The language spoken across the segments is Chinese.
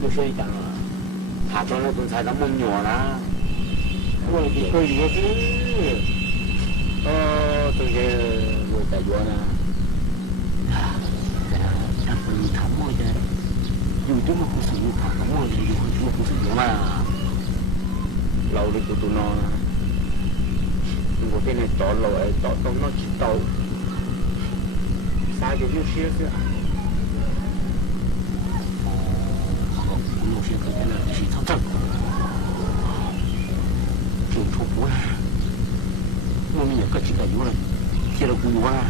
有些讲啊，他装了种菜到蒙牛啦，我的可以是，这些我在做呢，他不是他么的，有这么不是有他么的，有这么不是有嘛，老的不多呢，我给你找老哎，找到那几刀，啥就些是。有些可能是操正，就出国了。我们也各几个有了，接了不有啊，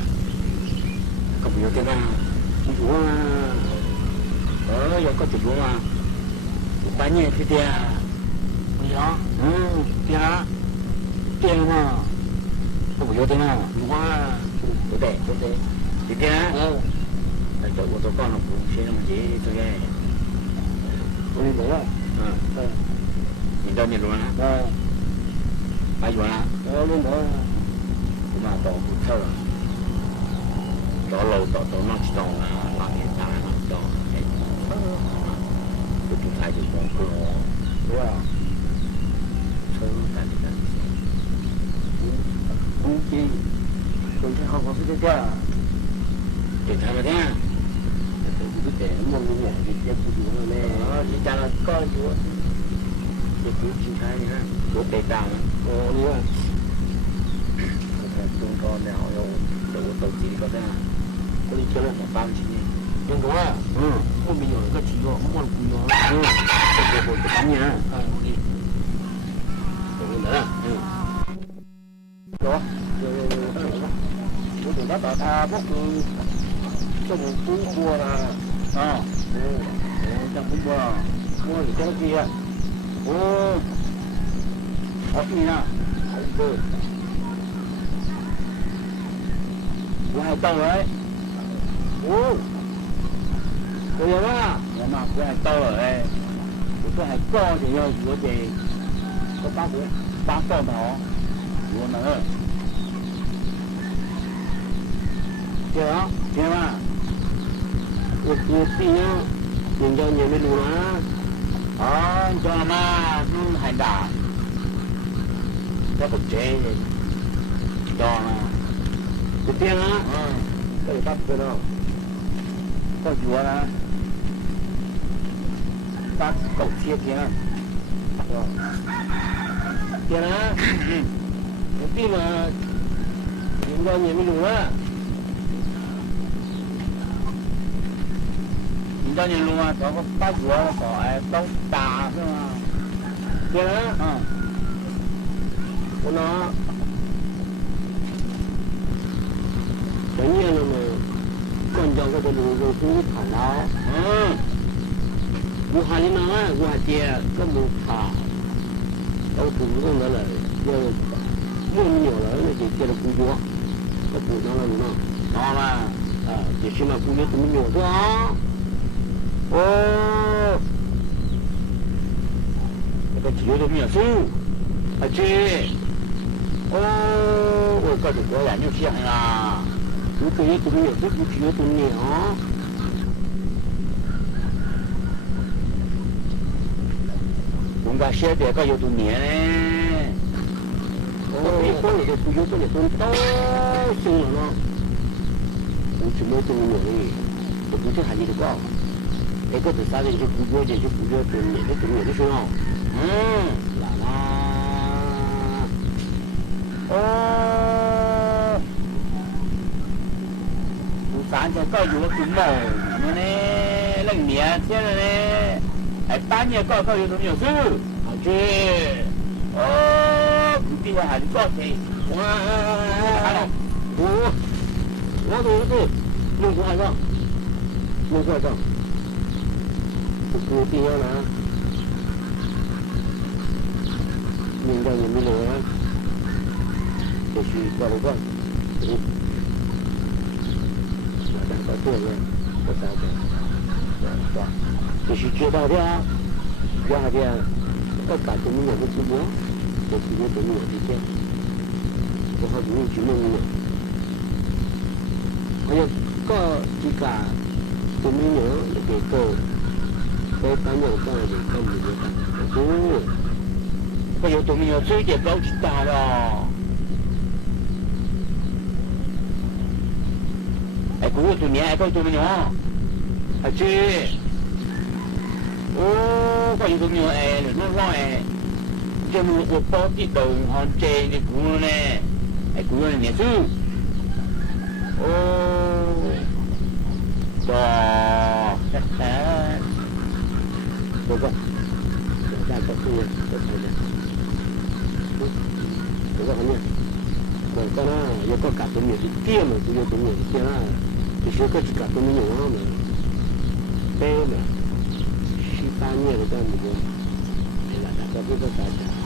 可不有的啦，不有啊，要各几有啊，半年去的，不要，对啊，对嘛，可不有的啦，有啊，对对对对，对的啊，那这我都讲了不，先生节这个。我有了，你到你中了，买完了，我没了，我嘛到不透了，到楼到那去到了，那边打那到，就就开始光顾我，对啊，车干的干，冬天好好睡觉，对他们的。对，梦里面这些不多了嘞。你讲了高就，也不经常你看，多北大了。你看，我看中高然后我到这个的，我里接了我搬去。中高啊，我们有一个体育，我不用了。这个当年，我的，有，我等他到他不是这么中国了。讲不过，我是高级啊，好你呢，我还到来，我有啊，我嘛我还到来，我这还高点要我得，我八到头，我能，行吧。我病了，人家也没路了。知道吗？还大，这不这的，知道吗？不变了，这里打不了，到脚了，打狗贴变了，变了，我病了，人家也没路了。到你路啊，找个大脚找都打是吗？对了，我呢，前年了嘛，刚叫我的路路给看了，我喊你妈啊，我还爹个没查，都不用的了，要没有了，那就接着工作，我不能了嘛，知道吗？最起码工作怎么有的啊？那个只有的免费，这，我告诉我研究想啦，我可以怎么有这不只有多年啊？我们现在个有多年嘞？我过来的不有多年都行了咯，我怎么多年嘞？我不是还你的高。那个是啥的？就不觉得，就不觉得中年的中年的时候，啦我3天搞有了就毛了呢，那年天了呢，还半年搞有都没有事，这，不必要还是搞谁？我都弄不上，弄不上。不必要了，人家也没来啊，就是搞了个，大家做了，我大家，就是知道的，知道的，我感觉你有个直播，我直接给你有这些，我好容易去弄你，还有个这个，都没有那个够。我感觉我就看不见哦，我有多没有追点高级大了？哎，古多年还高多没有啊？啊，这，哦，我有多没有哎？你说哎，这我包地头行这的古呢？哎，古人年数，哦，哇，哈哈。不过，现在都是都是的，不过后面，我刚刚有个感觉是电了，就有东西电了，就是个这个东西用上的，白了，18年的干部，哎呀，那个这个啥子？